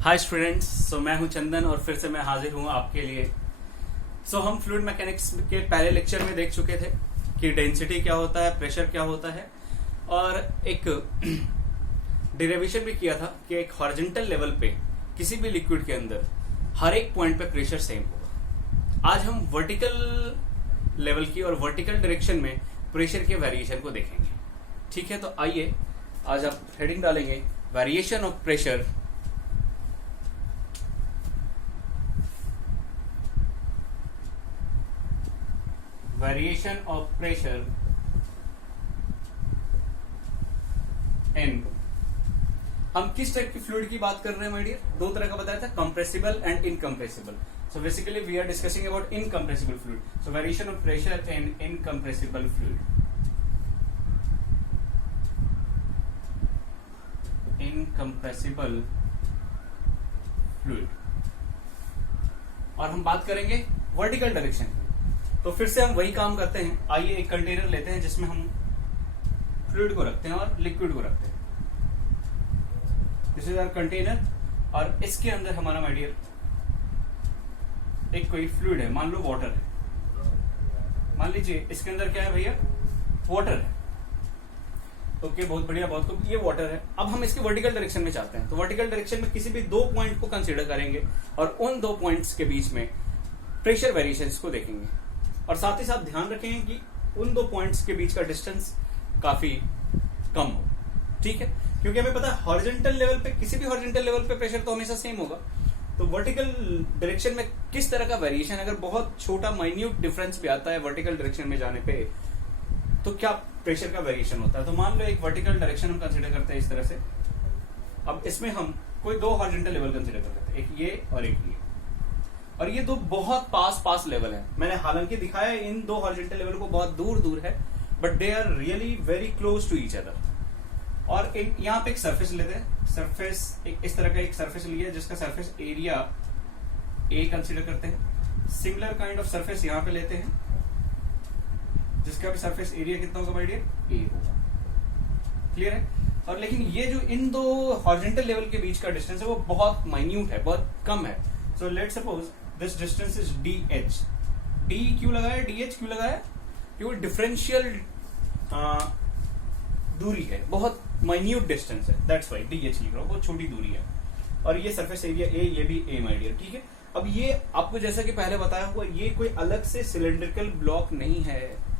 Hi students, मैं हूं चंदन और फिर से मैं हाजिर हूं आपके लिए। हम फ्लूइड मैकेनिक्स के पहले लेक्चर में देख चुके थे कि डेंसिटी क्या होता है, प्रेशर क्या होता है, और एक डेरिवेशन भी किया था कि एक हॉरिजॉन्टल लेवल पे किसी भी लिक्विड के अंदर हर एक पॉइंट पे प्रेशर सेम होगा। आज हम वर्टिकल लेवल की और वर्टिकल डायरेक्शन में प्रेशर के वेरिएशन को देखेंगे। ठीक है, तो आइए आज आप हेडिंग डालेंगे वेरिएशन ऑफ प्रेशर इन। हम किस टाइप की फ्लूइड की बात कर रहे हैं माय डियर? दो तरह का बताया था, compressible and incompressible. So basically we are discussing about incompressible fluid. So variation of pressure in incompressible fluid. Incompressible fluid. और हम बात करेंगे वर्टिकल डायरेक्शन की। तो फिर से हम वही काम करते हैं। आइए एक कंटेनर लेते हैं जिसमें हम फ्लूइड को रखते हैं और लिक्विड को रखते हैं। दिस इज आवर कंटेनर और इसके अंदर हमारा माय डियर एक कोई फ्लूइड है, मान लो वाटर है। मान लीजिए इसके अंदर क्या है भैया? वाटर है। ओके, बहुत बढ़िया, बहुत खूब। ये वाटर है। अब हम इसके वर्टिकल डायरेक्शन में चाहते हैं, तो वर्टिकल डायरेक्शन में किसी भी दो पॉइंट को कंसीडर करेंगे और उन दो पॉइंट्स के बीच में प्रेशर वेरिएशंस को देखेंगे, और साथ ही साथ ध्यान रखेंगे कि उन दो पॉइंट्स के बीच का डिस्टेंस काफी कम हो। ठीक है, क्योंकि हमें पता है हॉरिजॉन्टल लेवल पे, किसी भी हॉरिजॉन्टल लेवल पे प्रेशर तो हमेशा सेम होगा। तो वर्टिकल डायरेक्शन में किस तरह का वेरिएशन, अगर बहुत छोटा माइन्यूट डिफरेंस भी आता है वर्टिकल डायरेक्शन में जाने पे, तो क्या प्रेशर का वेरिएशन होता है। तो मान लो एक वर्टिकल डायरेक्शन हम कंसीडर करते हैं इस तरह से। अब इसमें हम कोई दो हॉरिजॉन्टल लेवल कंसीडर करते हैं, एक ये और एक ये, और ये दो बहुत पास लेवल है। मैंने हालांकि दिखाया इन दो हॉरिजॉन्टल लेवल को बहुत दूर है, but they are really very close to each other. और यहाँ पे एक सरफेस लेते हैं। सरफेस इस तरह का एक सरफेस लिया जिसका सरफेस एरिया ए कंसीडर करते हैं। सिमिलर काइंड ऑफ सरफेस यहाँ पे लेते हैं जिसका भी सरफेस एरिया कितना होगा माय डियर? ए होगा। क्लियर है? और लेकिन ये जो इन दो हॉरिजॉन्टल लेवल के बीच का डिस्टेंस है वो बहुत माइन्यूट है, बहुत कम है। So let's suppose this distance is D H. D क्यों लगाया, डी एच क्यों लगाया? क्योंकि डिफरेंशियल दूरी है, बहुत माइन्यूट डिस्टेंस है, दैट्स व्हाई डी एच लिख रहा हूं, बहुत छोटी दूरी है। और ये सरफेस एरिया ए, ये भी ए माय डियर। ठीक है, अब ये आपको जैसा कि पहले बताया हुआ, ये कोई अलग से सिलेंड्रिकल ब्लॉक नहीं है,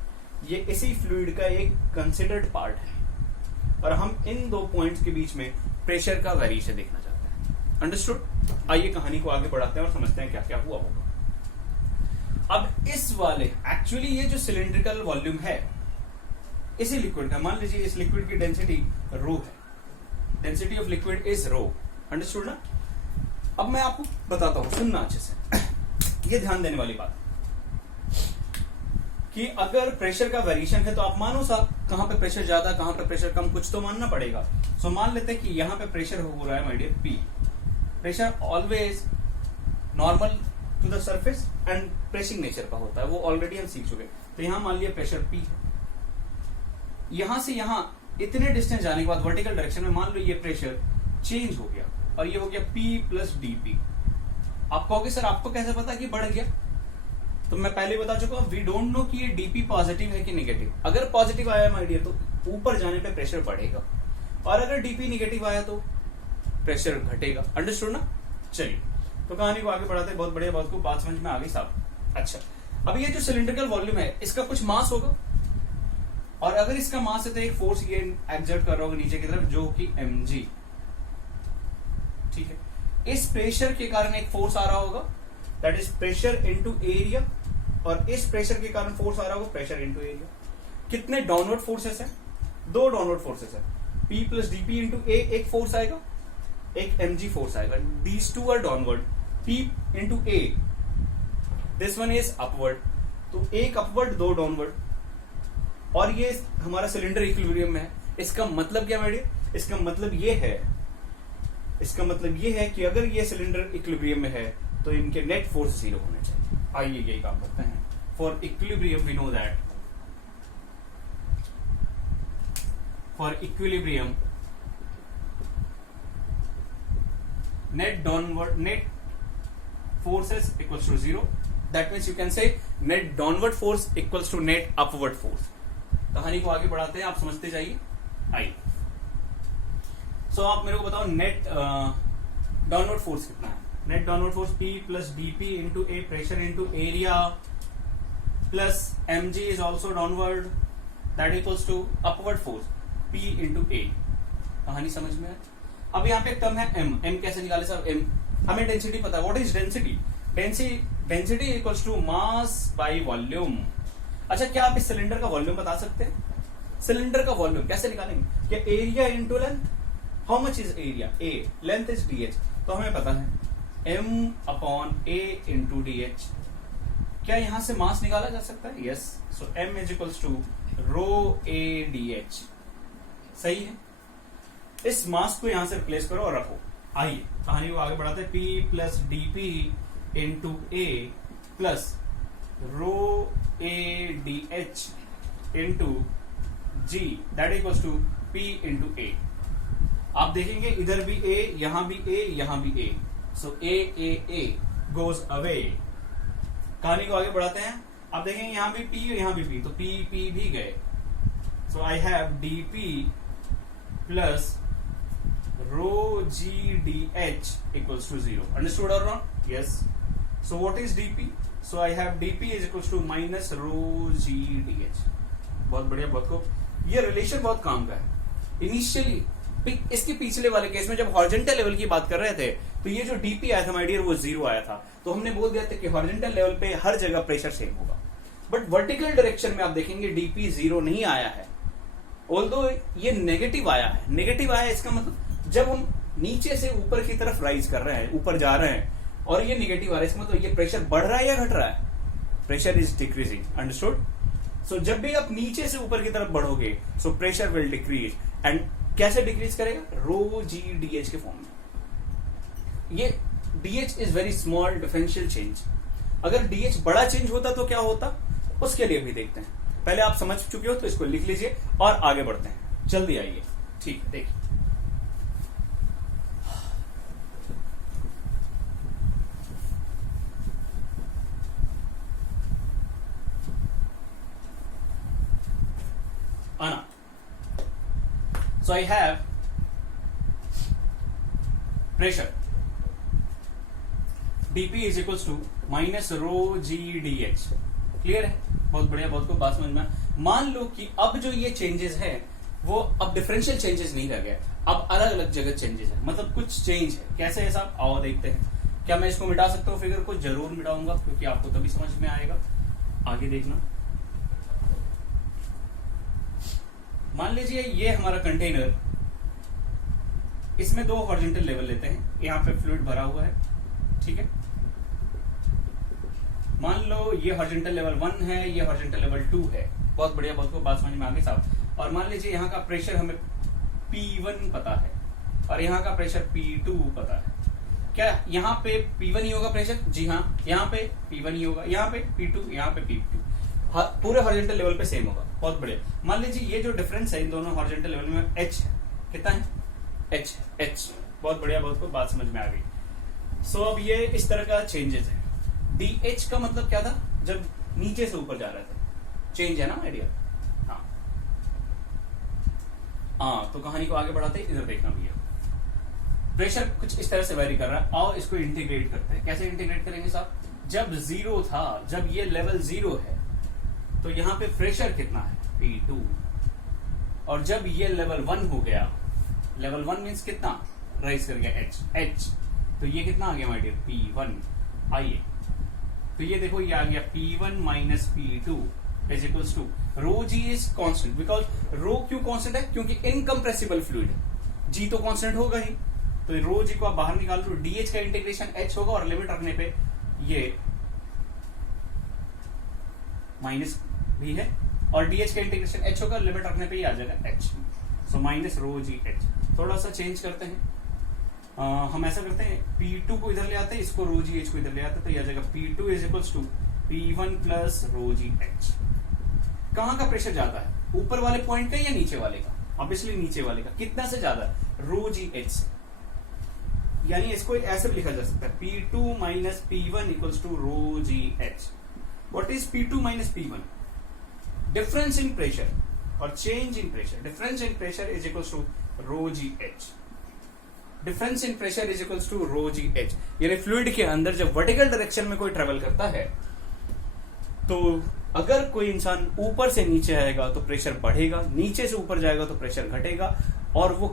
ये इसी फ्लूइड का एक कंसिडर्ड पार्ट है, और हम इन दो पॉइंट्स के बीच में प्रेशर का वेरिएशन देखना चाहते हैं। अंडरस्टूड? आइए कहानी को आगे बढ़ाते हैं और समझते हैं क्या क्या हुआ होगा। अब इस वाले एक्चुअली ये जो सिलेंड्रिकल वॉल्यूम है इसी लिक्विड का, मान लीजिए इस लिक्विड की डेंसिटी रो है। Density of liquid is rho. Understood ना? अब मैं आपको बताता हूं, सुनना अच्छे से। ये ध्यान देने वाली बात कि अगर प्रेशर का वेरिएशन है तो आप मानो साहब कहां पे प्रेशर ज्यादा, कहां पे प्रेशर कम, कुछ तो मानना पड़ेगा। सो मान लेते हैं कि यहां पे प्रेशर हो रहा है my dear P. Pressure always normal to the surface and pressing nature का होता है, वो ऑलरेडी हम सीख चुके। तो यहां मान लिया प्रेशर पी है। यहां से यहां इतने डिस्टेंस जाने के बाद वर्टिकल डायरेक्शन में मान लो ये प्रेशर चेंज हो गया और ये हो गया पी प्लस डीपी। आप कहोगे सर आपको कैसे पता कि बढ़ गया? तो मैं पहले बता चुका हूं, वी डोंट नो कि ये डीपी पॉजिटिव है कि नेगेटिव। अगर पॉजिटिव आया माय डियर तो ऊपर जाने पे प्रेशर बढ़ेगा, और अगर डीपी नेगेटिव आया तो प्रेशर घटेगा। अंडरस्टूड ना? चलिए तो कहानी को आगे बढ़ाते हैं। बहुत बढ़िया, बहुत को बात समझ में आ गई साहब। अच्छा, अब ये जो सिलिंड्रिकल वॉल्यूम है इसका कुछ मास होगा, और अगर इसका मास है तो एक फोर्स ये एक्सर्ट कर रहा होगा नीचे की तरफ जो कि mg। ठीक है, इस प्रेशर के कारण एक फोर्स आ रहा होगा, that is pressure into area, और इस प्रेशर के कारण फोर्स आ रहा होगा प्रेशर इनटू एरिया। कितने डाउनवर्ड फोर्सेस हैं? दो डाउनवर्ड फोर्सेस है। P plus dP into A एक फोर्स आएगा, एक mg फोर्स आएगा। These two are downward. P into A, this one is upward. तो एक अपवर्ड, दो डाउनवर्ड, और ये हमारा सिलेंडर इक्विलिब्रियम में है। इसका मतलब क्या मेरे? इसका मतलब ये है कि अगर ये सिलेंडर इक्विलिब्रियम में है तो इनके नेट फोर्स 0 होने चाहिए। आइए यही काम करते हैं। For equilibrium we know that for equilibrium net forces equals to 0. That means you can say net downward force equals to net upward force. कहानी को आगे बढ़ाते हैं, आप समझते जाइए. आइए. So आप मेरे को बताओ नेट डाउनवर्ड फोर्स कितना है. Net downward force P plus dP into A pressure into area plus mg is also downward, that equals to upward force P into A. कहानी समझ में है. अब यहाँ पे एक टर्म है m कैसे निकाले साहब. m हमें डेंसिटी पता है. What is density. Density equals to mass by volume. अच्छा, क्या आप इस सिलेंडर का वॉल्यूम बता सकते हैं. सिलेंडर का वॉल्यूम कैसे निकालेंगे. क्या area into length. How much is area. a length is dh. तो हमें पता है m upon a into dh. क्या यहां से मास निकाला जा सकता है. Yes. So m is equals to rho a dh. सही है. इस मास को यहां से रिप्लेस करो और रखो. आइए कहानी को आगे बढ़ाते हैं. P plus dP into A plus rho a dh into G that equals to P into A. आप देखेंगे इधर भी A, यहां भी A, यहां भी A. So A goes away. कहानी को आगे बढ़ाते हैं. आप देखेंगे यहां भी P, यहां भी P, तो P भी गए. So I have dP plus rho G dh equals to 0. Understood or not? Yes. So what is dP? So I have dP is equals to minus rho G dh. बहुत बढ़िया. बहुत को ये relation बहुत काम का है. इनिशियली इसके पिछले वाले केस में जब हॉरिजॉन्टल लेवल की बात कर रहे थे तो ये जो dP आया था माय डियर वो 0 आया था. तो हमने बोल दिया था कि हॉरिजॉन्टल लेवल पे हर जगह प्रेशर सेम होगा. बट वर्टिकल डायरेक्शन में आप देखेंगे dP 0 नहीं आया है. ऑल्दो ये नेगेटिव आया है. नेगेटिव आया है इसका मतलब जब हम नीचे से ऊपर की तरफ राइज कर रहे हैं, ऊपर जा रहे हैं और ये नेगेटिव आ रहा है, इसमें तो ये प्रेशर बढ़ रहा है या घट रहा है. Pressure is decreasing. अंडरस्टूड. सो जब भी आप नीचे से ऊपर की तरफ बढ़ोगे so pressure will decrease. And कैसे डिक्रीज करेगा. रो G dh के फॉर्म में. ये dh is very small differential change. अगर dh बड़ा चेंज होता तो क्या होता उसके लिए भी देखते हैं. पहले आप समझ चुके हो तो इसको लिख लीजिए और आगे बढ़ते हैं. जल्दी आइए. ठीक है. देखिए आना. So I have pressure dP is equals to minus rho G dh. Clear है. बहुत बढ़िया. बहुत को बात समझ में. मान लो कि अब जो ये चेंजेस है वो अब डिफरेंशियल चेंजेस नहीं रह गए, अब अलग अलग जगह चेंजेस है. मतलब कुछ चेंज है. कैसे है साहब. आओ देखते हैं. क्या मैं इसको मिटा सकता हूँ फिगर को. जरूर मिटाऊंगा क्योंकि आपको तभी समझ में आएगा. आगे देखना. मान लीजिए ये हमारा कंटेनर, इसमें 2 हॉरिजॉन्टल लेवल लेते हैं. यहाँ पे फ्लूइड भरा हुआ है. ठीक है. मान लो ये हॉरिजॉन्टल लेवल 1 है, ये हॉरिजॉन्टल लेवल 2 है. बहुत बढ़िया. बहुत को बात समझ में आ गई साहब. और मान लीजिए यहाँ का प्रेशर हमें P1 पता है और यहाँ का प्रेशर P2 पता है. क्या यहाँ पे P1 ही होगा प्रेशर. जी हाँ. यहाँ पे P1 ही होगा, यहाँ पे P2, यहाँ पे P2. पूरे हॉरिजॉन्टल लेवल पे सेम होगा. बहुत बढ़िया. मान लीजिए ये जो डिफरेंस है इन दोनों हॉरिजॉन्टल लेवल में h है. कितना है. h. बहुत बढ़िया. बहुत को बात समझ में आ गई. सो अब ये इस तरह का चेंजेस है. dh का मतलब क्या था. जब नीचे से ऊपर जा रहा था चेंज है ना आइडिया. हाँ. तो कहानी को आगे बढ़ाते हैं. इधर देखना भैया. प्रेशर कुछ इस तरह से वेरी कर रहा है. आओ इसको इंटीग्रेट करते हैं. कैसे इंटीग्रेट करेंगे साहब. जब 0 था, जब ये लेवल 0 है तो यहाँ पे प्रेशर कितना है P2. और जब ये लेवल 1 हो गया, लेवल 1 मीन्स कितना राइज कर गया h. तो ये कितना आ गया माय डियर P1. आइए तो ये देखो ये आ गया P1 minus P2 is equals to rho G is constant. Because rho क्यों कांस्टेंट है. क्योंकि इनकम्प्रेसिबल फ्लूइड है. G तो कांस्टेंट होगा ही. तो रो G को आप बाहर निकाल लो. DH का इंटीग्रेशन h होगा और लिमिट रखने पे ये माइनस भी है और dh का इंटीग्रेशन h होगा. लिमिट रखने पे ही आ जाएगा h. So minus rho G h. थोड़ा सा चेंज करते हैं. हम ऐसा करते हैं P2 को इधर ले आते हैं, इसको रो G h को इधर ले आते हैं. तो यह आ जाएगा P2 is equals to P1 plus rho G h. कहाँ का प्रेशर ज्यादा है. ऊपर वाले पॉइंट का या नीचे वाले का. ऑब्वियसली नीचे वाले का. कितना से ज्यादा. रो G h से. यानी इसको ऐसे भी लिखा जा सकता है P2 minus P1 equals to rho G H. What is P2 minus P1? Difference in pressure और change in pressure. Difference in pressure is equals to rho G H. Difference in pressure is equals to rho G H. यानी fluid के अंदर जब vertical direction में कोई travel करता है तो अगर कोई इंसान ऊपर से नीचे आएगा तो प्रेशर बढ़ेगा, नीचे से ऊपर जाएगा तो प्रेशर घटेगा। और वो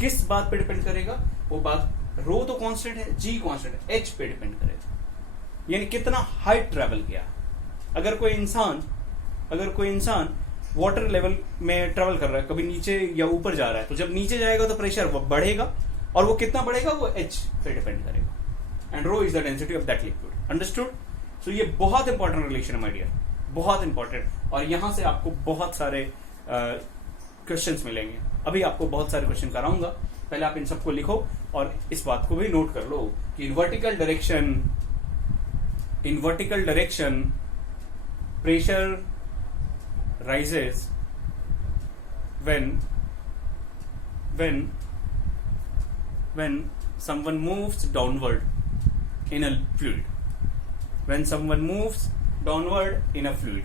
किस बात पे डिपेंड करेगा? वो बात रो तो कांस्टेंट है, जी कांस्टेंट है, एच पे डिपेंड करेगा, यानी कितना हाइट ट्रेवल किया। अगर कोई इंसान वाटर लेवल में ट्रेवल कर रहा है, कभी नीचे या ऊपर जा रहा है, तो जब नीचे जाएगा तो प्रेशर बढ़ेगा, और वो कितना बढ़ेगा वो एच पे डिपेंड करेगा। And rho is the density of that liquid. Understood? So ये बहुत इंपॉर्टेंट रिलेशन है माय डियर, बहुत इंपॉर्टेंट। और यहां से आपको बहुत सारे क्वेश्चंस मिलेंगे। अभी आपको बहुत सारे क्वेश्चन कराऊंगा, पहले आप इन सबको लिखो और इस बात को भी नोट कर लो कि in vertical direction pressure rises when someone moves downward in a fluid. When someone moves downward in a fluid.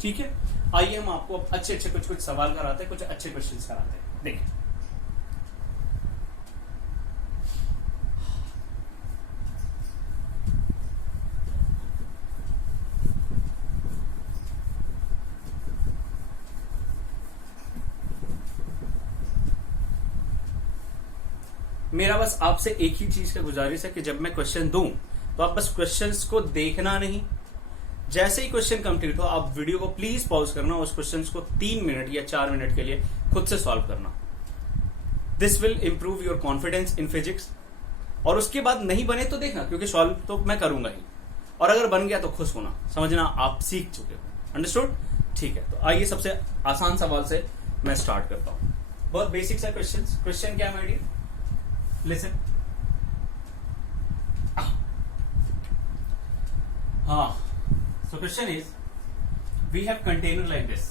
ठीक है, आइए हम आपको अच्छे कुछ सवाल कराते हैं, कुछ अच्छे क्वेश्चंस कराते हैं। देखिए, मेरा बस आपसे एक ही चीज का गुजारिश है कि जब मैं क्वेश्चन दूं तो आप बस क्वेश्चंस को देखना नहीं, जैसे ही क्वेश्चन कंप्लीट हो आप वीडियो को प्लीज पॉज करना, उस क्वेश्चंस को 3 मिनट या 4 मिनट के लिए खुद से सॉल्व करना। This will improve your confidence in physics. और उसके बाद नहीं बने तो देखना, क्योंकि सॉल्व तो मैं करूंगा ही, और अगर बन गया तो खुश होना, समझना आप सीख चुके हो। अंडरस्टूड? ठीक है, तो आइए सबसे आसान सवाल से मैं स्टार्ट करता हूं। बहुत बेसिक सा क्वेश्चन क्या है my dear? Listen. So question is, we have container like this.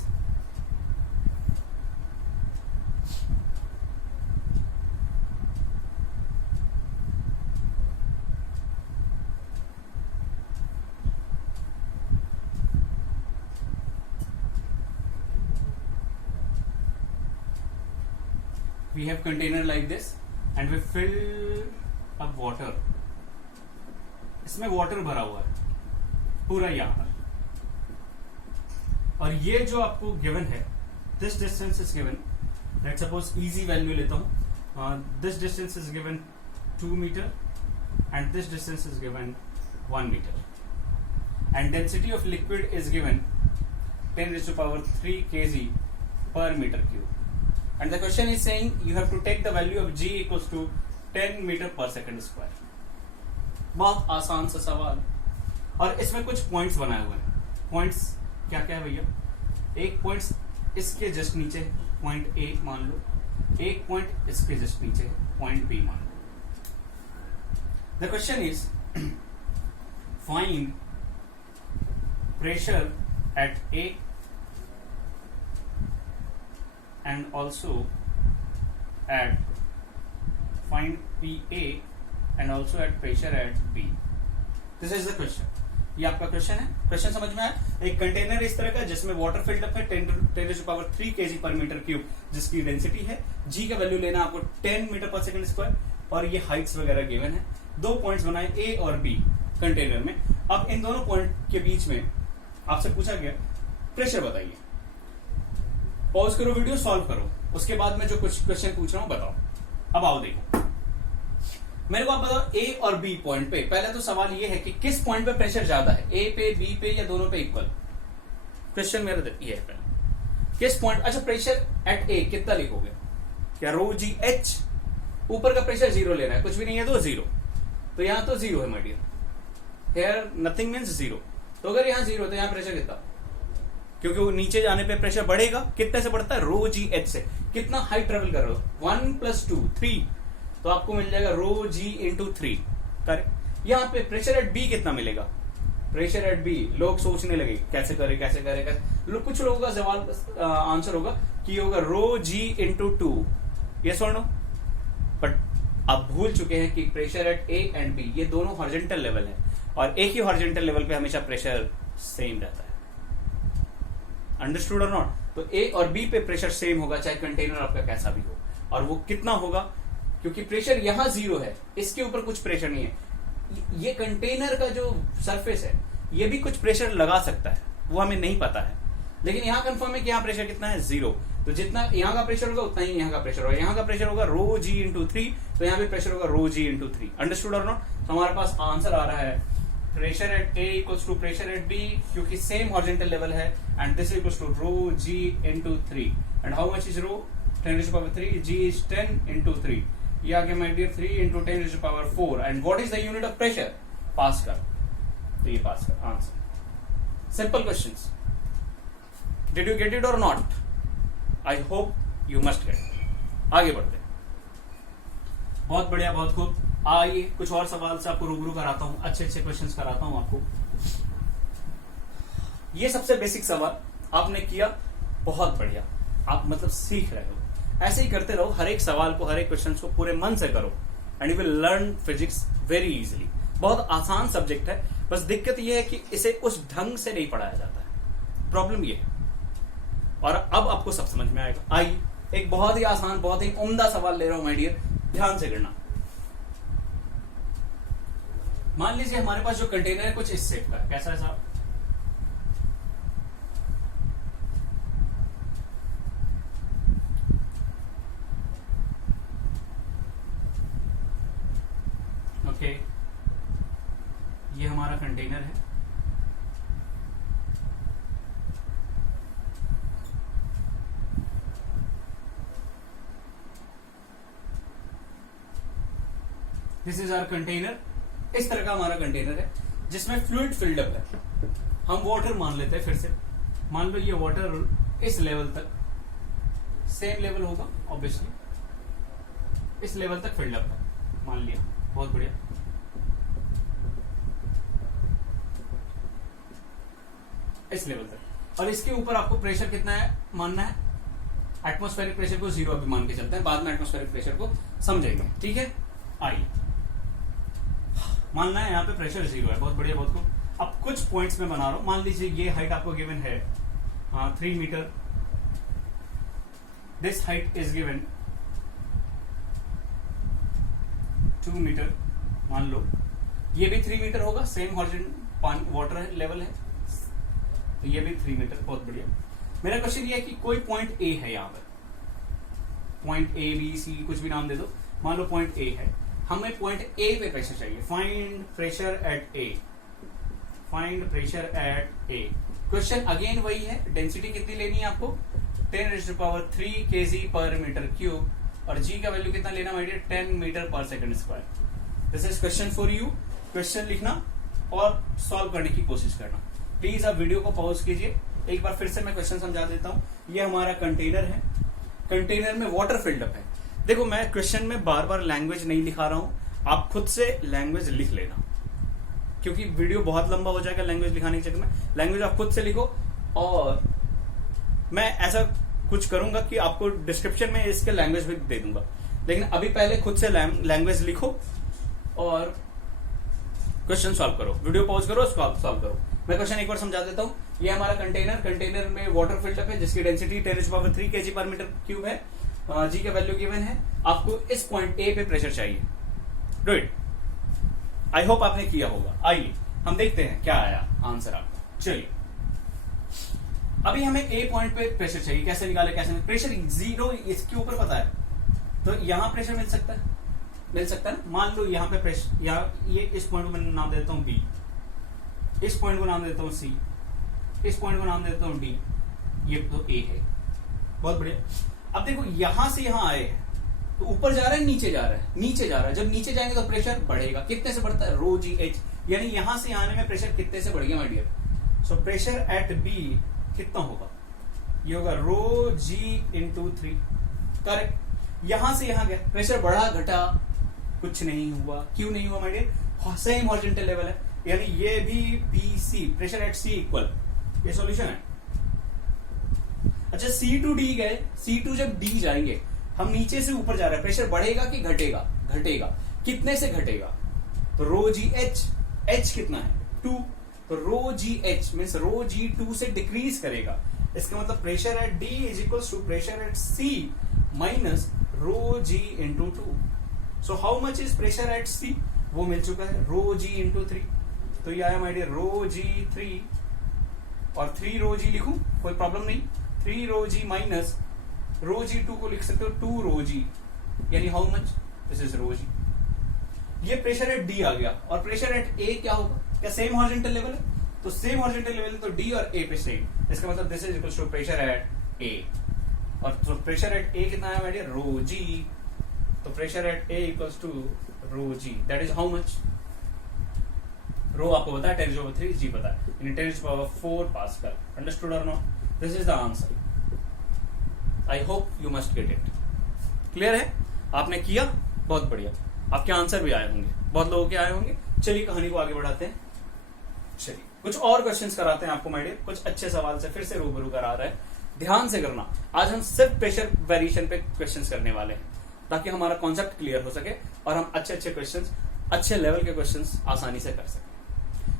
We have container like this. And we fill up water. इसमें वाटर भरा हुआ है पूरा यहां पर, और ये जो आपको गिवन है, this distance is given, let suppose easy value लेता हूं, this distance is given 2 metre and this distance is given 1 metre, and density of liquid is given 10⁻³ kg per meter cube. And the question is saying you have to take the value of g equals to 10 meter per second square. बहुत आसान सा सवाल, और इसमें कुछ points बनाए हुए हैं। पॉइंट्स क्या क्या है भैया? एक पॉइंट इसके जस्ट नीचे पॉइंट ए मान लो, एक पॉइंट इसके जस्ट नीचे पॉइंट बी मान लो। The question is find pressure at A and also find PA and also at pressure at B. This is the question. ये आपका क्वेश्चन है। क्वेश्चन समझ में आया? एक कंटेनर इस तरह का जिसमें वाटर फिल्ड अप है 10⁻³ kg per meter cube, जिसकी डेंसिटी है, G का वैल्यू लेना आपको 10 मीटर पर सेकंड स्क्वायर, और ये हाइट्स वगैरह गिवन है। 2 पॉइंट्स बनाए A और B कंटेनर में। अब इन दोनों पॉइंट के बीच में आपसे पूछा गया प्रेशर बताइए। पॉज करो वीडियो, सॉल्व करो, उसके बाद मैं जो कुछ क्वेश्चन पूछ रहा हूं बताओ। अब आओ देखो, मेरे को आप बताओ ए और बी पॉइंट पे। पहले तो सवाल ये है कि किस पॉइंट पे प्रेशर ज्यादा है, ए पे, बी पे, या दोनों पे इक्वल? क्वेश्चन मेरा ये है पहले, किस पॉइंट। अच्छा, प्रेशर एट ए कितना लिखोगे? क्या रो जी एच? ऊपर का प्रेशर 0 लेना है, कुछ भी नहीं है तो 0, तो यहां तो 0 है my dear, here nothing means 0। तो अगर यहां 0 तो यहां प्रेशर कितना? क्योंकि वो नीचे जाने पे प्रेशर बढ़ेगा, कितने से बढ़ता है? रो जी एच से। कितना हाइट ट्रेवल कर रहे हो? 1 + 2 3, तो आपको मिल जाएगा रो जी इंटू 3। करेक्ट। यहाँ पे प्रेशर एट बी कितना मिलेगा? प्रेशर एट बी, लोग सोचने लगे कैसे करे। कुछ लोगों का सवाल आंसर होगा कि होगा रो जी इंटू 2, यस और नो? बट आप भूल चुके हैं कि pressure at A and B ये दोनों हॉरिजॉन्टल लेवल है और एक ही हॉरिजॉन्टल लेवल पे हमेशा प्रेशर सेम रहता है। अंडरस्टूड और नॉट? तो ए और बी पे प्रेशर सेम होगा चाहे कंटेनर आपका कैसा भी हो। और वो कितना होगा? क्योंकि प्रेशर यहां 0 है, इसके ऊपर कुछ प्रेशर नहीं है। ये कंटेनर का जो सरफेस है ये भी कुछ प्रेशर लगा सकता है, वो हमें नहीं पता है, लेकिन यहां कंफर्म है कि यहां प्रेशर कितना है 0। तो जितना यहां का प्रेशर होगा उतना ही यहां का प्रेशर होगा। यहां का प्रेशर होगा रो जी इंटू 3, तो यहां भी प्रेशर होगा रो जी इंटू 3। अंडरस्टूड और नॉट? तो हमारे पास आंसर आ रहा है pressure at A equals to pressure at B, क्योंकि सेम हॉरिजॉन्टल लेवल है, and this equals to rho G into 3। And how much is rho? 10⁻3, G is 10 into 3। ये आ गया my dear 3 into 10⁻4। And what is the unit of pressure? Pascal. तो ये pascal answer. Simple questions. Did you get it और not? I hope you must get. आगे बढ़ते हैं। बहुत बढ़िया, बहुत खूब। आइए कुछ और सवाल से आपको रूबरू कराता हूं, अच्छे अच्छे क्वेश्चंस कराता हूं आपको। ये सबसे बेसिक सवाल आपने किया, बहुत बढ़िया, आप मतलब सीख रहे हो। ऐसे ही करते रहो, हर एक सवाल को, हर एक क्वेश्चन को पूरे मन से करो and you will learn physics very easily. बहुत आसान सब्जेक्ट है, बस दिक्कत यह है कि इसे उस ढंग से नहीं पढ़ाया जाता है, प्रॉब्लम ये है। और अब आपको सब समझ में आएगा। आइए एक बहुत ही आसान, बहुत ही उम्दा सवाल ले रहा हूं माय डियर, ध्यान से करना। मान लीजिए हमारे पास जो कंटेनर है कुछ इस शेप का है। कैसा है साहब? ओके, ये हमारा कंटेनर है। This is our container. इस तरह का हमारा कंटेनर है जिसमें फ्लूइड फिल्ड अप है। हम वाटर मान लेते हैं फिर से। मान लो ये वाटर इस लेवल तक, सेम लेवल होगा ऑब्वियसली, इस लेवल तक फिल्ड अप है, मान लिया। बहुत बढ़िया। इस लेवल तक, और इसके ऊपर आपको प्रेशर कितना है मानना है? एटमॉस्फेरिक प्रेशर को 0 अभी मान के चलते हैं, बाद में एटमॉस्फेरिक प्रेशर को समझेंगे, ठीक है? आइए, मानना है यहाँ पे प्रेशर 0 है। बहुत बढ़िया, बहुत खूब। अब कुछ पॉइंट्स में बना रहा हूं। मान लीजिए ये हाइट आपको गिवन है 3 मीटर। This height is given 2 metre. मान लो ये भी 3 मीटर होगा, सेम हॉरिजॉन्टल वाटर लेवल है, तो ये भी 3 मीटर। बहुत बढ़िया। मेरा क्वेश्चन ये है कि कोई पॉइंट ए है यहाँ पर, पॉइंट ए बी सी कुछ भी नाम दे दो। मान लो पॉइंट ए है, हमें पॉइंट ए पे प्रेशर चाहिए। Find pressure at A, find pressure at A. Question again वही है, डेंसिटी कितनी लेनी है आपको? 10⁻³ kg पर मीटर क्यूब, और जी का वैल्यू कितना लेना माय डियर? 10 मीटर पर second square. This is question for you. Question लिखना और सॉल्व करने की कोशिश करना। प्लीज आप वीडियो को पॉज कीजिए। एक बार फिर से मैं क्वेश्चन समझा देता हूं। ये हमारा कंटेनर है, कंटेनर में वाटर फिल्ड अप है। देखो, मैं क्वेश्चन में बार बार लैंग्वेज नहीं लिखा रहा हूं, आप खुद से लैंग्वेज लिख लेना, क्योंकि वीडियो बहुत लंबा हो जाएगा लैंग्वेज लिखाने के चक्कर में। लैंग्वेज आप खुद से लिखो, और मैं ऐसा कुछ करूंगा कि आपको डिस्क्रिप्शन में इसके लैंग्वेज भी दे दूंगा, लेकिन अभी पहले खुद से लैंग्वेज लिखो और क्वेश्चन सॉल्व करो। वीडियो पॉज करो, सॉल्व करो। मैं क्वेश्चन एक बार समझा देता हूं। ये हमारा कंटेनर में वाटर फिल्ड अप है जिसकी डेंसिटी 10⁻³ kg पर मीटर क्यूब है। जी का वैल्यू गिवन है। आपको इस पॉइंट ए पे प्रेशर चाहिए। Do it. आई होप आपने किया होगा। आइए हम देखते हैं क्या आया आंसर आपका। चलिए, अभी हमें ए पॉइंट पे प्रेशर चाहिए। कैसे निकाले, कैसे? प्रेशर 0 इसके ऊपर पता है, तो यहां प्रेशर मिल सकता है, मिल सकता है ना। मान लो यहाँ पे प्रेशर, ये इस पॉइंट को मैं नाम देता हूं बी, इस पॉइंट को नाम देता हूं सी, इस पॉइंट को नाम देता हूं डी, ये तो ए है। बहुत बढ़िया। अब देखो, यहां से यहां आए हैं तो ऊपर जा रहा है, नीचे जा रहा है, नीचे जा रहा है। जब नीचे जाएंगे तो प्रेशर बढ़ेगा। कितने से बढ़ता है? रो जी एच, यानी यहां से आने में प्रेशर कितने से बढ़ गया my dear? So pressure at B कितना होगा? ये होगा रो जी इंटू 3। करेक्ट। यहां से यहां गया, प्रेशर बढ़ा घटा कुछ नहीं हुआ। क्यों नहीं हुआ my dear? Same horizontal level है, यानी ये भी B C, pressure at C equal, ये सॉल्यूशन है। अच्छा, C to D गए, C to जब D जाएंगे, हम नीचे से ऊपर जा रहे हैं, प्रेशर बढ़ेगा कि घटेगा? घटेगा। कितने से घटेगा? तो रो जी एच, एच कितना है 2, तो रो जी एच मीन्स रो जी 2 से डिक्रीज करेगा। इसका मतलब pressure at D is equal to pressure at C minus rho G into 2। So how much is pressure at C? वो मिल चुका है रो जी इंटू 3। तो ये आया माय डियर रो जी 3 और 3 रो जी लिखूं, कोई प्रॉब्लम नहीं। 3 रो जी माइनस रो जी 2 को लिख सकते हो 2 रो जी, यानी हाउ मच? दिस इज रो जी। ये प्रेशर एट डी आ गया। और प्रेशर एट ए क्या होगा? क्या सेम हॉरिजॉन्टल लेवल है? तो सेम हॉरिजॉन्टल लेवल है तो डी और ए पे सेम। इसका मतलब this is equal to pressure at A. और तो प्रेशर एट ए कितना है माय डियर? Rho G. तो pressure at A equals to rho G, that is how much? Rho आपको पता है 10⁻³ जी पता है, यानी 10⁻⁴ पास्कल। अंडरस्टूड और not? This is the answer. I hope you must get it. Clear है? आपने किया, बहुत बढ़िया। आपके आंसर भी आए होंगे, बहुत लोगों के आए होंगे। चलिए कहानी को आगे बढ़ाते हैं। चलिए कुछ और क्वेश्चंस कराते हैं आपको माय डियर। कुछ अच्छे सवाल से फिर से रूबरू करा रहे हैं, ध्यान से करना। आज हम सिर्फ प्रेशर वेरिएशन पे क्वेश्चंस करने वाले हैं ताकि हमारा कॉन्सेप्ट क्लियर हो सके और हम अच्छे अच्छे क्वेश्चंस, अच्छे लेवल के क्वेश्चंस आसानी से कर सकें।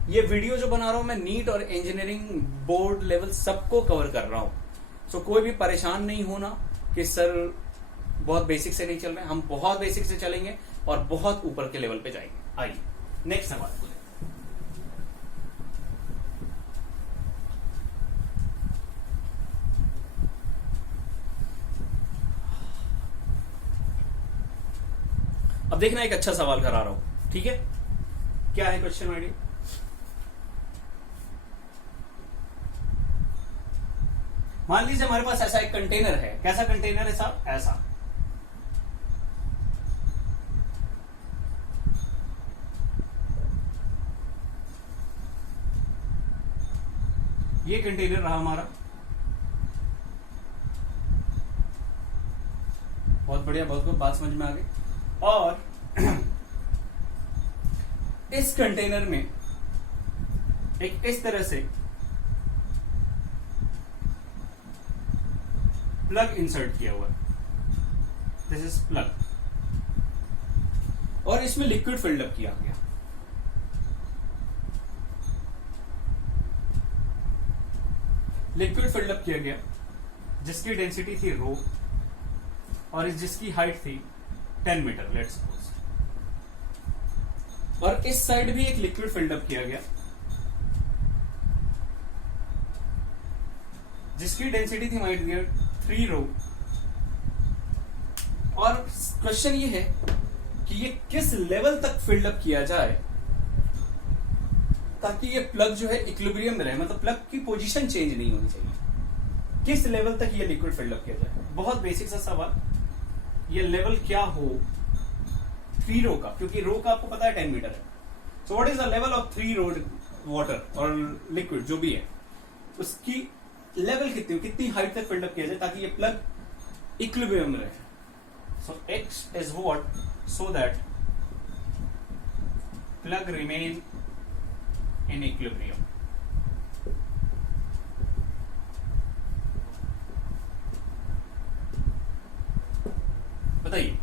ये वीडियो जो बना रहा हूं मैं नीट और इंजीनियरिंग बोर्ड लेवल सबको कवर कर रहा हूं। सो कोई भी परेशान नहीं होना कि सर बहुत बेसिक से नहीं चल रहे। हम बहुत बेसिक से चलेंगे और बहुत ऊपर के लेवल पे जाएंगे। आइए नेक्स्ट सवाल को लेते हैं। अब देखना एक अच्छा सवाल करा रहा हूं, ठीक है? क्या है क्वेश्चन आईडी? मान लीजिए हमारे पास ऐसा एक कंटेनर है। कैसा कंटेनर है साहब? ऐसा। ये कंटेनर रहा हमारा, बहुत बढ़िया, बहुत बहुत बात समझ में आ गई। और इस कंटेनर में एक इस तरह से प्लग इंसर्ट किया हुआ है। दिस इज प्लग, और इसमें लिक्विड फिल्डअप किया गया। लिक्विड फिल्डअप किया गया जिसकी डेंसिटी थी रो और जिसकी हाइट थी 10 मीटर लेट्स सपोज। और इस साइड भी एक लिक्विड फिल्डअप किया गया जिसकी डेंसिटी थी माय डियर 3 रो। और क्वेश्चन ये है कि ये किस लेवल तक फिल्डअप किया जाए ताकि ये प्लग जो है इक्विलिब्रियम में रहे, मतलब प्लग की पोजीशन चेंज नहीं होनी चाहिए। किस लेवल तक ये लिक्विड फिल्डअप किया जाए? बहुत बेसिक सा सवाल। ये लेवल क्या हो 3 रो का, क्योंकि रो का आपको पता है 10 मीटर है। So what is the level of 3 rho water और लिक्विड जो भी है, उसकी लेवल कितनी हाइट तक फिल्डअप किया जाए ताकि ये प्लग इक्विलिब्रियम में रहे। So X is what? So that plug remain in equilibrium. बताइए,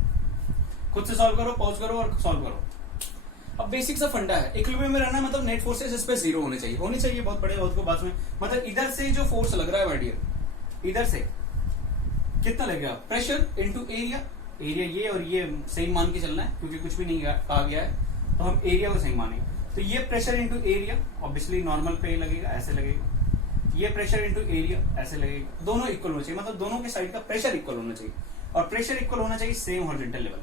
खुद से सॉल्व करो, पॉज करो और सॉल्व करो। अब बेसिक सा फंडा है, इक्विलिब्रियम में रहना मतलब नेट फोर्सेस इस पे 0 होने चाहिए। बहुत बड़े बहुत को बात में, मतलब इधर से जो फोर्स लग रहा है माय डियर, इधर से कितना लगेगा? Pressure into area. एरिया ये और ये सही मान के चलना है क्योंकि कुछ भी नहीं कहा गया है, तो हम एरिया को सही मानेंगे। तो ये pressure into area obviously normal पे लगेगा, ऐसे लगेगा। ये प्रेशर इनटू एरिया ऐसे लगेगा। दोनों इक्वल होना चाहिए, मतलब दोनों के साइड का प्रेशर इक्वल होना चाहिए और प्रेशर इक्वल होना चाहिए सेम हॉरिजॉन्टल लेवल।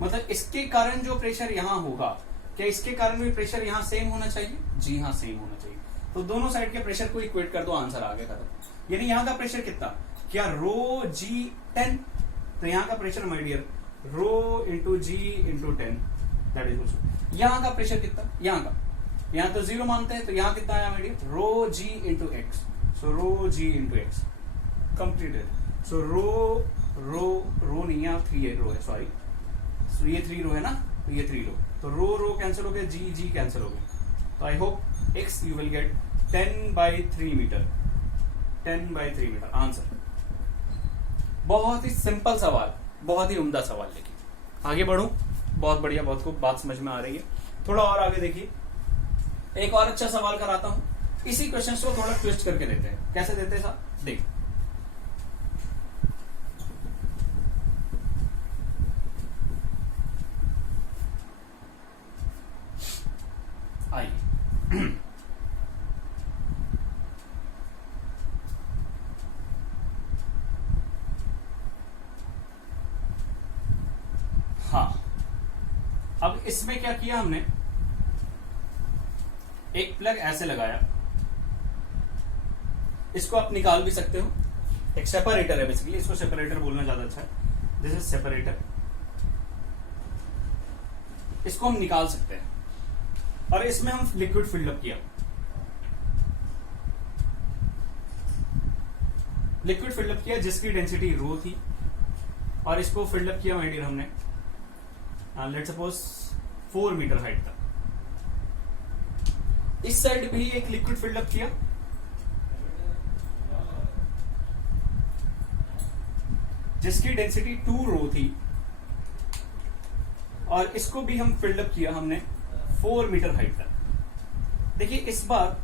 मतलब इसके कारण जो प्रेशर यहां होगा, क्या इसके कारण भी प्रेशर यहां सेम होना चाहिए? जी हाँ, सेम होना चाहिए। तो दोनों साइड के प्रेशर को इक्वेट कर दो, आंसर आ गया खत्म। यानी यहां का प्रेशर कितना? क्या रो जी 10? तो यहां का pressure my dear rho into G into 10 that is. यहां का प्रेशर कितना? यहां तो 0 मानते हैं, तो यहां कितना आया my dear? Rho G into X. So rho G into X completed. So rho नहीं है, 3 रो है, सॉरी। So, ये 3 रो है ना, तो ये 3 रो, तो रो कैंसिल हो गया, जी कैंसिल हो गया। तो I hope x you will get 10/3 metre. 10/3 metre answer. बहुत ही सिंपल सवाल, बहुत ही उम्दा सवाल। लेकिन आगे बढ़ूं? बहुत बढ़िया, बहुत खूब, बात समझ में आ रही है। थोड़ा और आगे देखिए, एक और अच्छा सवाल कराता हूं। इसी क्वेश्चन को थोड़ा ट्विस्ट करके देते हैं। कैसे देते हैं साहब? देख, आइए हाँ, अब इसमें क्या किया हमने, एक प्लग ऐसे लगाया, इसको आप निकाल भी सकते हो। एक सेपरेटर है बेसिकली, इसको सेपरेटर बोलना ज्यादा अच्छा है। दिस इज सेपरेटर, इसको हम निकाल सकते हैं और इसमें हम लिक्विड फिलअप किया। लिक्विड फिलअप किया जिसकी डेंसिटी रो थी, और इसको फिलअप किया माय डियर हमने लेट्स सपोज 4 मीटर हाइट तक। इस साइड भी एक लिक्विड फिलअप किया, जिसकी डेंसिटी 2 रो थी, और इसको भी हम फिलअप किया हमने 4 मीटर हाइट तक। देखिए इस बार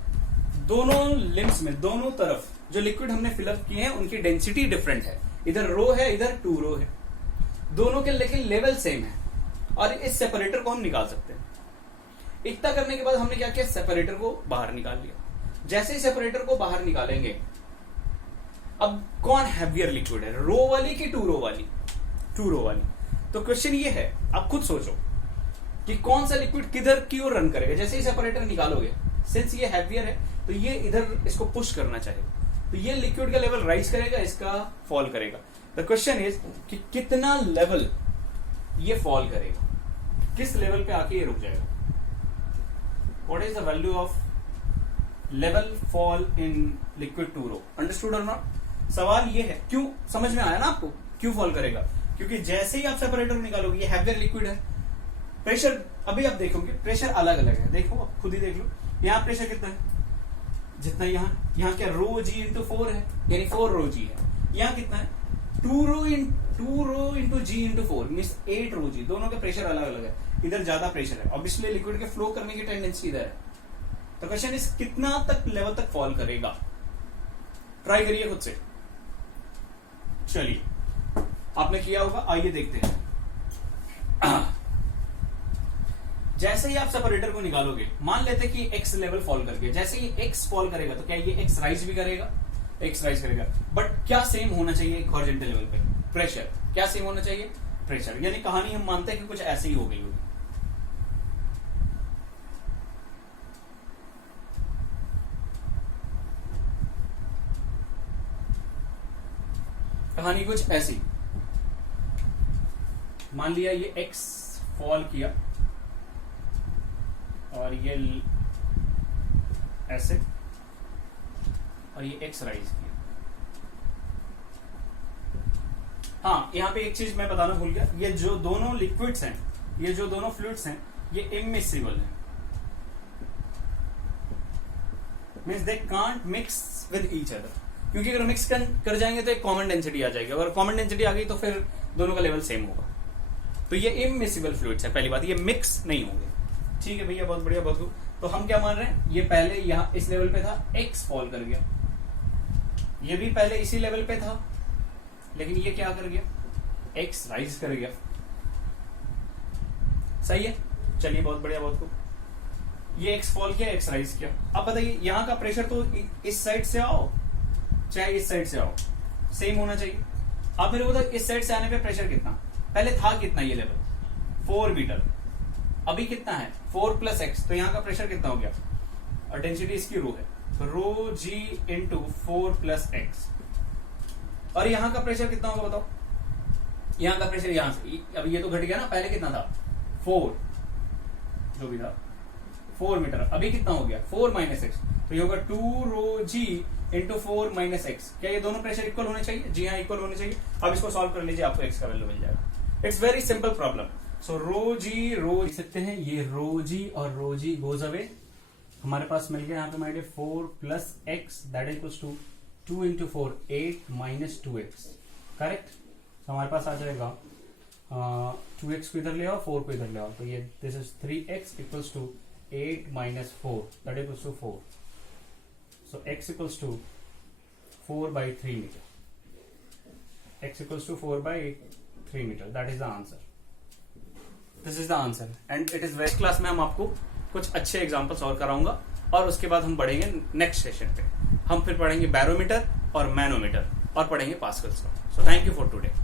दोनों लिम्स में, दोनों तरफ जो लिक्विड हमने फिलअप किए हैं उनकी डेंसिटी डिफरेंट है। इधर रो है, इधर 2 रो है, दोनों के लेकिन लेवल सेम है, और इस सेपरेटर को हम निकाल सकते हैं। इतना करने के बाद हमने क्या किया, सेपरेटर को बाहर निकाल लिया। जैसे ही सेपरेटर को बाहर निकालेंगे, अब कौन हैवियर लिक्विड है, रो वाली कि 2 रो वाली? 2 रो वाली। तो क्वेश्चन ये है, आप खुद सोचो कि कौन सा लिक्विड किधर की ओर रन करेगा। जैसे ही सेपरेटर निकालोगे, सिंस ये हैवियर है तो ये इधर इसको पुश करना चाहेगा, तो ये लिक्विड का लेवल राइज करेगा, इसका फॉल करेगा। द क्वेश्चन इज कि कितना लेवल ये फॉल करेगा, किस लेवल पे आके ये रुक जाएगा। What is the value of level fall in liquid 2 rho? Understood और नॉट? सवाल ये है, क्यों, समझ में आया ना आपको क्यों फॉल करेगा? क्योंकि जैसे ही आप सेपरेटर निकालोगे, ये हैवियर लिक्विड है, प्रेशर अभी आप देखोगे प्रेशर अलग अलग है। देखो आप खुद ही देख लो, यहाँ प्रेशर कितना है, जितना यहाँ क्या रो जी इंटू 4 है, यानी 4 रो जी है। यहाँ कितना है, 2 रो इंटू जी इंटू 4 मीन्स 8 रो जी। दोनों का प्रेशर अलग अलग है, इधर ज्यादा प्रेशर है, ऑब्वियसली लिक्विड के फ्लो करने की टेंडेंसी इधर है। तो क्वेश्चन इस कितना तक लेवल तक फॉल करेगा, ट्राई करिए खुद से। चलिए, आपने किया होगा, आइए देखते हैं। जैसे ही आप सेपरेटर को निकालोगे, मान लेते कि एक्स लेवल फॉल करके, जैसे ही एक्स फॉल करेगा तो क्या ये एक्स राइज भी करेगा? एक्स राइज करेगा, बट क्या सेम होना चाहिए एक हॉरिजॉन्टल लेवल पे? प्रेशर क्या सेम होना चाहिए? प्रेशर। यानी कहानी हम मानते हैं कि कुछ ऐसी ही हो गई होगी। कहानी कुछ ऐसी, मान लिया ये x फॉल किया और ये ऐसे, और ये x राइज किया। हाँ, यहां पे एक चीज मैं बताना भूल गया, ये जो दोनों लिक्विड्स हैं, ये जो दोनों फ्लूइड्स हैं, ये इमिसिबल है, means they can't mix with each other. क्योंकि अगर मिक्स कर जाएंगे तो एक कॉमन डेंसिटी आ जाएगी, अगर कॉमन डेंसिटी आ गई तो फिर दोनों का लेवल सेम होगा। तो ये इमिसिबल फ्लूइड्स है, पहली बात, ये मिक्स नहीं होंगे। ठीक है भैया, बहुत बढ़िया, बहुत खूब। तो हम क्या मान रहे हैं, ये पहले यहाँ इस लेवल पे था, एक्स फॉल कर गया, ये भी पहले इसी लेवल पे था, लेकिन ये क्या कर गया, एक्स राइज कर गया। सही है, चलिए बहुत बढ़िया, बहुत खूब। ये एक्स फॉल किया, एक्स राइज किया। अब बताइए, यहाँ का प्रेशर तो इस साइड से आओ चाहे इस साइड से आओ, सेम होना चाहिए। अब मेरे को बताओ, इस साइड से आने पे प्रेशर कितना, पहले था कितना ये लेवल, 4 मीटर, अभी कितना है 4 प्लस एक्स, तो यहाँ का प्रेशर कितना हो गया, और डेंसिटी इसकी रो है, तो रो जी इंटू 4 प्लस एक्स। और यहाँ का प्रेशर कितना होगा बताओ, यहाँ का प्रेशर यहाँ से, अब ये तो घट गया ना, पहले कितना था 4, जो भी था 4 मीटर, अभी कितना हो गया 4 माइनस एक्स, तो ये होगा 2 रो जी इंटू 4 माइनस एक्स। क्या ये दोनों प्रेशर इक्वल होने चाहिए? जी हाँ, इक्वल होने चाहिए। अब इसको सॉल्व कर लीजिए, आपको एक्स का वैल्यू मिल जाएगा। It's very simple problem. So rho देख सकते हैं, ये रो जी और रो जी गोज अवे, हमारे पास मिल गया यहाँ पे my dear 4 plus x, that equals to 2 into 4 8 minus 2 x, correct. तो हमारे पास आ जाएगा 2x को इधर ले आओ, 4 को इधर ले आओ, तो ये this is 3x equals to 8 minus 4 that equals to 4. So x equals to 4 by 3 meter. X equals to 4 by 3 meter. That is the answer. This is the answer. And it is very class में हम आपको कुछ अच्छे examples और कराऊंगा और उसके बाद हम बढ़ेंगे नेक्स्ट सेशन पे. हम फिर पढ़ेंगे बैरोमीटर और मैनोमीटर और पढ़ेंगे पास्कल्स का. So thank you for today.